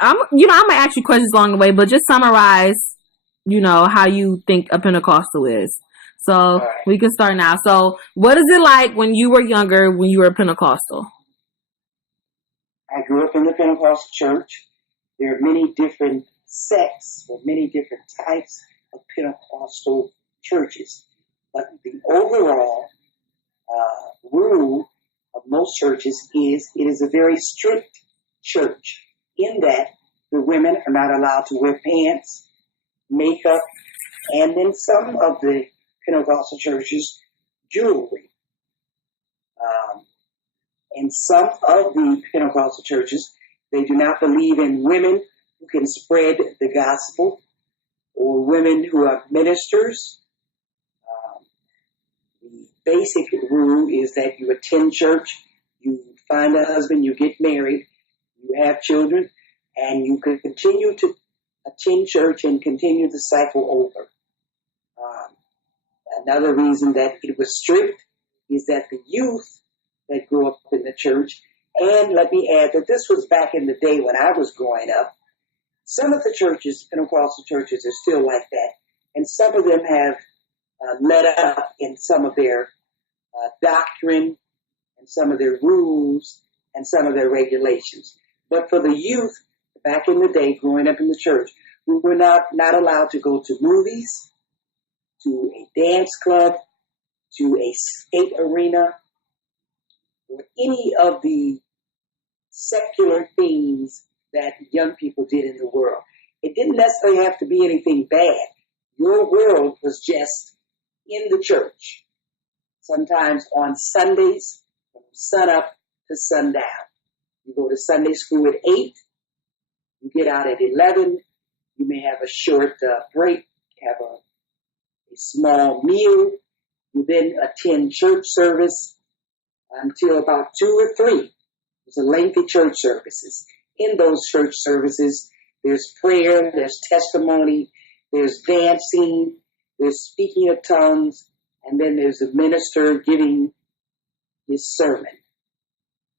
I'm gonna ask you questions along the way, but just summarize, how you think a Pentecostal is. All So right. we can start now. So what is it like when you were younger, when you were a Pentecostal? I grew up in the Pentecostal church. There are many different sects or many different types of Pentecostal churches. But the overall rule of most churches is it is a very strict church in that the women are not allowed to wear pants, makeup, and then some of the Pentecostal churches, jewelry. Um, in some of the Pentecostal churches, they do not believe in women who can spread the gospel or women who are ministers. Um, the basic rule is that you attend church, you find a husband, you get married, you have children, and you can continue to attend church and continue the cycle over. Um, Another reason that it was strict is that the youth that grew up in the church, and let me add that this was back in the day when I was growing up. Some of the churches, Pentecostal churches, are still like that, and some of them have let up in some of their doctrine and some of their rules and some of their regulations. But for the youth, back in the day, growing up in the church, we were not allowed to go to movies, to a dance club, to a skate arena, or any of the secular things that young people did in the world. It didn't necessarily have to be anything bad. Your world was just in the church. Sometimes on Sundays, from sun up to sundown. You go to Sunday school at 8, you get out at 11, you may have a short break, have a small meal, you then attend church service until about 2 or 3. There's a lengthy church services. In those church services, there's prayer, there's testimony, there's dancing, there's speaking of tongues, and then there's the minister giving his sermon.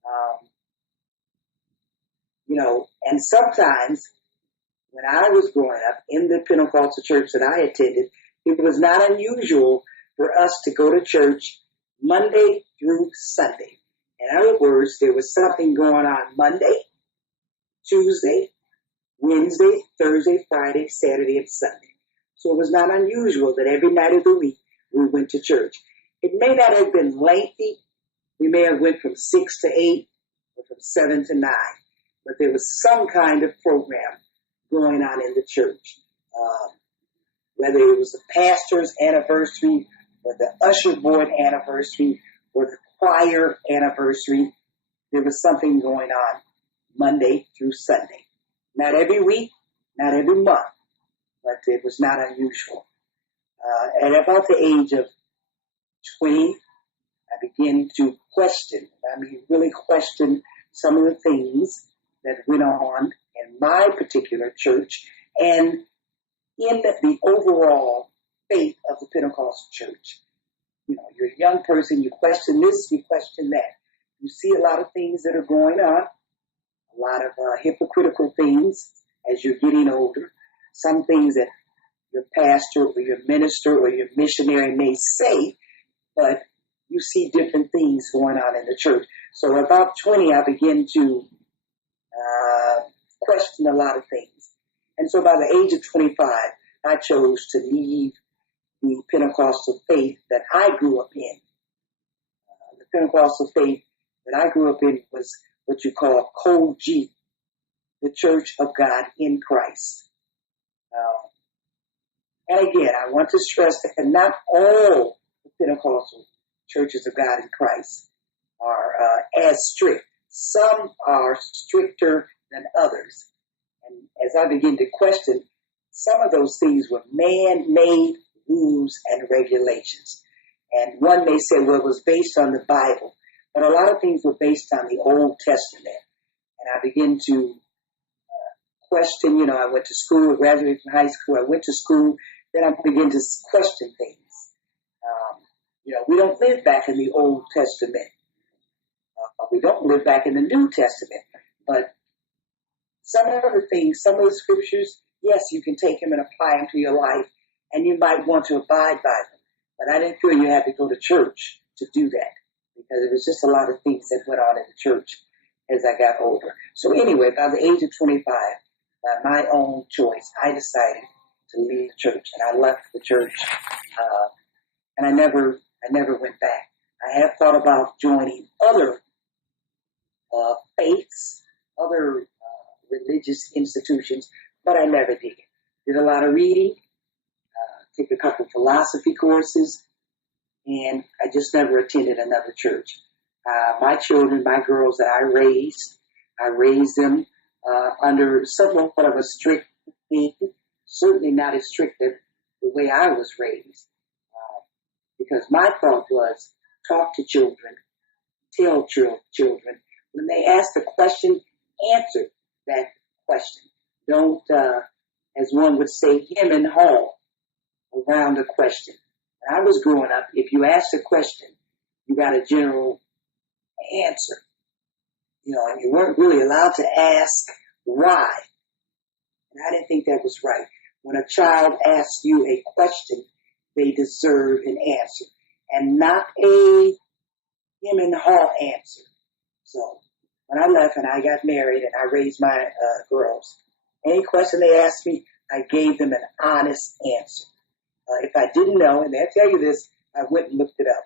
Um, and sometimes when I was growing up in the Pentecostal church that I attended, it was not unusual for us to go to church Monday through Sunday. In other words, there was something going on Monday, Tuesday, Wednesday, Thursday, Friday, Saturday, and Sunday. So it was not unusual that every night of the week we went to church. It may not have been lengthy. We may have went from 6 to 8 or from 7 to 9. But there was some kind of program going on in the church. Whether it was the pastor's anniversary or the usher board anniversary or the choir anniversary, there was something going on Monday through Sunday. Not every week, not every month, but it was not unusual. At about the age of 20, I began to really question some of the things that went on in my particular church and in the overall faith of the Pentecostal church. You're a young person, you question this, you question that. You see a lot of things that are going on, a lot of hypocritical things as you're getting older. Some things that your pastor or your minister or your missionary may say, but you see different things going on in the church. So about 20, I began to question a lot of things. And so by the age of 25, I chose to leave the Pentecostal faith that I grew up in. The Pentecostal faith that I grew up in was what you call COG, the Church of God in Christ. And again, I want to stress that not all the Pentecostal churches of God in Christ are as strict. Some are stricter than others. And as I begin to question, some of those things were man-made rules and regulations. And one may say, well, it was based on the Bible. But a lot of things were based on the Old Testament. And I begin to question, I went to school, graduated from high school, I went to school, then I began to question things. We don't live back in the Old Testament. We don't live back in the New Testament. But some other things, some of the scriptures, yes, you can take them and apply them to your life, and you might want to abide by them. But I didn't feel you had to go to church to do that, because it was just a lot of things that went on in the church as I got older. So anyway, by the age of 25, by my own choice, I decided to leave the church, and I left the church, and I never went back. I have thought about joining other faiths, other religious institutions, but I never did. Did a lot of reading, took a couple philosophy courses, and I just never attended another church. My children, my girls that I raised them under somewhat of a strict thing, certainly not as strict as the way I was raised, because my thought was talk to children, tell children. When they ask a question, answer that question. Don't, as one would say, hem and haw around a question. When I was growing up, if you asked a question, you got a general answer. And you weren't really allowed to ask why. And I didn't think that was right. When a child asks you a question, they deserve an answer, and not a hem and haw answer. So when I left and I got married and I raised my girls, any question they asked me, I gave them an honest answer. If I didn't know, and they'll tell you this, I went and looked it up,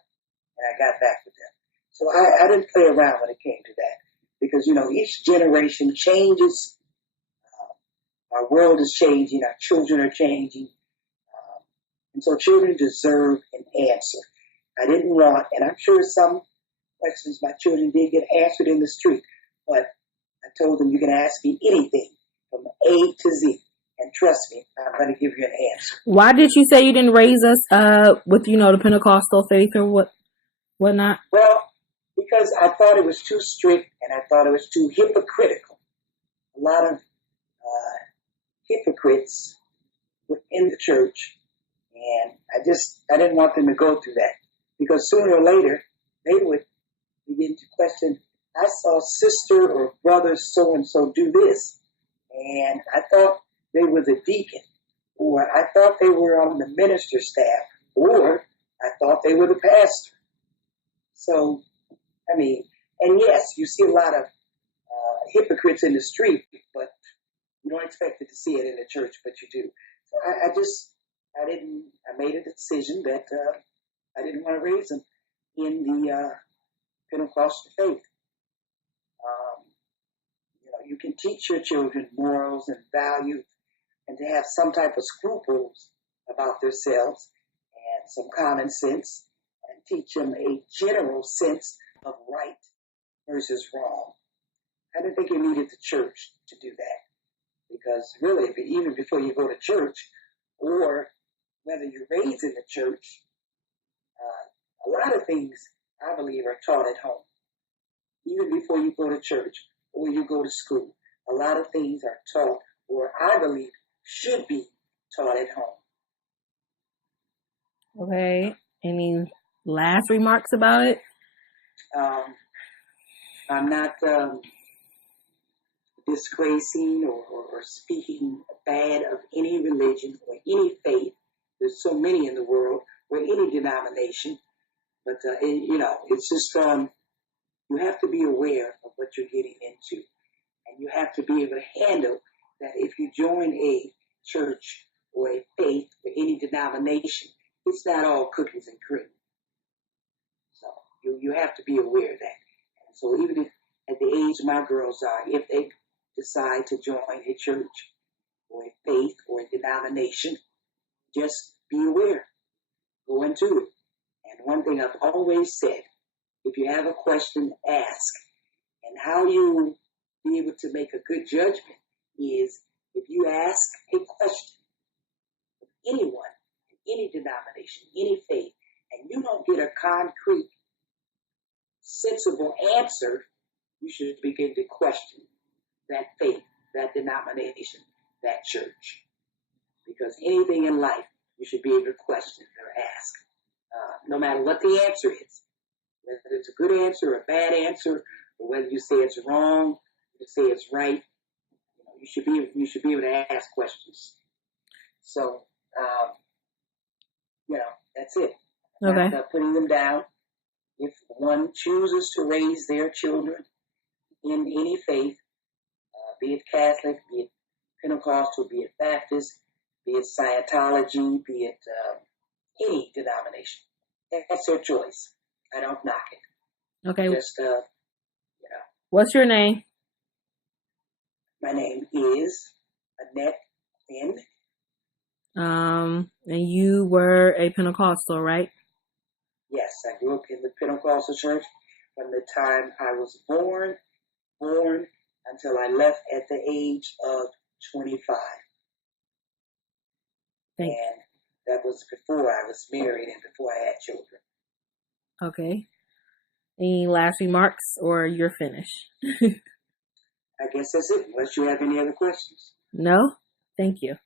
and I got back with them. So I didn't play around when it came to that, because, each generation changes. Our world is changing. Our children are changing. And so children deserve an answer. I didn't want, and I'm sure some questions my children did get answered in the street, but I told them, you can ask me anything from A to Z, and trust me, I'm going to give you an answer. Why did you say you didn't raise us with, the Pentecostal faith or whatnot? Well, because I thought it was too strict, and I thought it was too hypocritical. A lot of hypocrites within the church, and I didn't want them to go through that, because sooner or later they would begin to question, I saw sister or brother so-and-so do this, and I thought they were the deacon, or I thought they were on the minister staff, or I thought they were the pastor. So, and yes, you see a lot of hypocrites in the street, but you don't expect it to see it in the church, but you do. So I made a decision that I didn't want to raise them in the Pentecostal faith. You can teach your children morals and values, and to have some type of scruples about themselves and some common sense, and teach them a general sense of right versus wrong. I didn't think you needed the church to do that, because really, even before you go to church, or whether you're raised in the church, a lot of things, I believe, are taught at home. Even before you go to church or you go to school, a lot of things are taught, or I believe should be taught at home. Okay. Any last remarks about it? I'm not disgracing or speaking bad of any religion or any faith. There's so many in the world, or any denomination. But, it's just, you have to be aware of what you're getting into. And you have to be able to handle that if you join a church or a faith or any denomination, it's not all cookies and cream. So you have to be aware of that. And so even if at the age my girls are, if they decide to join a church or a faith or a denomination, just be aware. Go into it. And one thing I've always said, if you have a question, ask. And how you be able to make a good judgment is if you ask a question of anyone, any denomination, any faith, and you don't get a concrete, sensible answer, you should begin to question that faith, that denomination, that church. Because anything in life, you should be able to question or ask, no matter what the answer is. Whether it's a good answer or a bad answer, or whether you say it's wrong, you say it's right, you should be able to ask questions. So, that's it. Okay. Not putting them down. If one chooses to raise their children in any faith, be it Catholic, be it Pentecostal, be it Baptist, be it Scientology, be it any denomination, that's their choice. I don't knock it. Okay. Just, What's your name? My name is Annette N. And you were a Pentecostal, right? Yes, I grew up in the Pentecostal church from the time I was born until I left at the age of 25. And that was before I was married and before I had children. Okay. Any last remarks, or you're finished? I guess that's it, unless you have any other questions. No? Thank you.